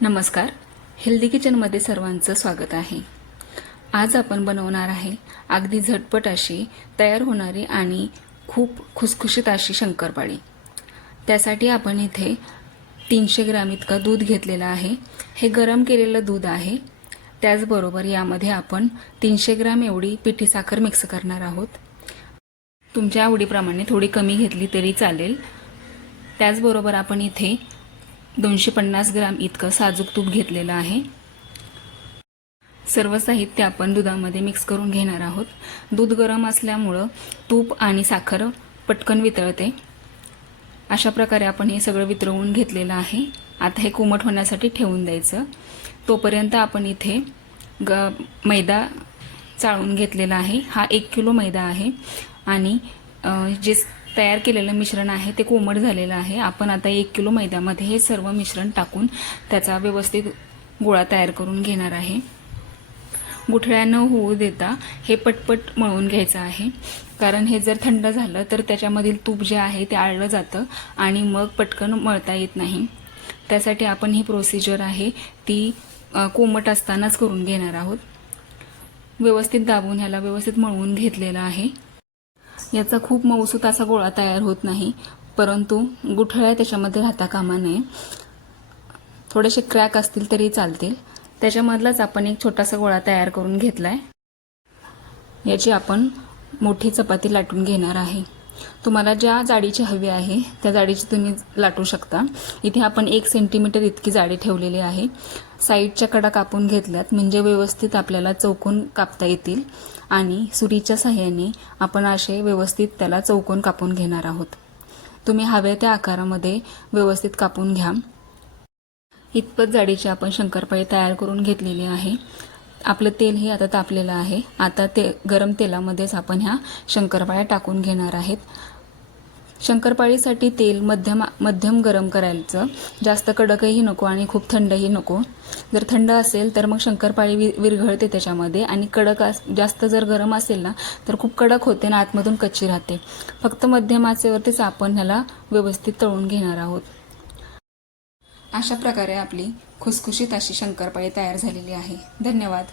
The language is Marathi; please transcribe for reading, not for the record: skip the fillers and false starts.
नमस्कार. हेल्दी किचनमध्ये सर्वांचं स्वागत आहे. आज आपण बनवणार आहे अगदी झटपट अशी तयार होणारी आणि खूप खुसखुशीत अशी शंकरपाळी. त्यासाठी आपण इथे 300 ग्रॅम इतका दूध घेतलेला आहे. हे गरम केलेलं दूध आहे. त्याचबरोबर यामध्ये आपण 300 ग्रॅम एवढी पिठी साखर मिक्स करणार आहोत. तुमच्या आवडीप्रमाणे थोडी कमी घेतली तरी चालेल. त्याचबरोबर आपण इथे 250 ग्रॅम इतकं साजूक तूप घेतलेलं आहे. सर्व साहित्य आपण दुधामध्ये मिक्स करून घेणार आहोत. दूध गरम असल्यामुळं तूप आणि साखर पटकन वितळते. अशा प्रकारे आपण हे सगळं वितळवून घेतलेलं आहे. आता हे कोमट होण्यासाठी ठेवून द्यायचं. तोपर्यंत आपण इथे मैदा चाळून घेतलेला आहे. हा 1 किलो मैदा आहे आणि जे तयार केलेलं मिश्रण आहे ते कोमट झालेलं आहे. आपण आता 1 किलो मैद्यामध्ये हे सर्व मिश्रण टाकून त्याचा व्यवस्थित गोळा तयार करून घेणार आहे. गुठळ्या न होऊ देता हे पटपट मळून घ्यायचं आहे, कारण हे जर थंड झालं तर त्याच्यामधील तूप जे आहे ते आळलं जातं आणि मग पटकन मळता येत नाही. त्यासाठी आपण ही प्रोसिजर आहे ती कोमट असतानाच करून घेणार आहोत. व्यवस्थित दाबून ह्याला व्यवस्थित मळवून घेतलेला आहे. याचा खूप मऊसूत असा गोळा तयार होत नाही, परंतु गुठळ्या त्याच्यामध्ये राहता कामा नये. थोडेसे क्रॅक असतील तरी चालतील. त्याच्यामधलाच आपण एक छोटासा गोळा तयार करून घेतलाय. याची आपण मोठी चपाती लाटून घेणार आहे. तुम्हाला ज्या जाडीची हवी आहे त्या जाडीची तुम्ही लाटू शकता. इथे आपण 1 सेंटीमीटर इतकी जाडी ठेवलेली आहे. साईडच्या कडा कापून घेतल्यात म्हणजे व्यवस्थित आपल्याला चौकोन कापता येतील आणि सुरीच्या साहाय्याने आपण असे व्यवस्थित त्याला चौकोन कापून घेणार आहोत. तुम्ही हव्या त्या आकारामध्ये व्यवस्थित कापून घ्या. इतपत जाडीची आपण शंकरपाळी तयार करून घेतलेली आहे. आपलं तेल हे आता तापलेलं आहे. आता ते गरम तेलामध्येच आपण ह्या शंकरपाळ्या टाकून घेणार आहेत. शंकरपाळीसाठी तेल मध्यम गरम करायचं. जास्त कडकही नको आणि खूप थंडही नको. जर थंड असेल तर मग शंकरपाळी विरघळते त्याच्यामध्ये आणि जास्त जर गरम असेल ना तर खूप कडक होते आणि आतमधून कच्ची राहते. फक्त मध्यम आचेवरतीच आपण ह्याला व्यवस्थित तळून घेणार आहोत. अशा प्रकारे आपली खुसखुशीत अशी शंकरपाळी तयार झालेली आहे. धन्यवाद.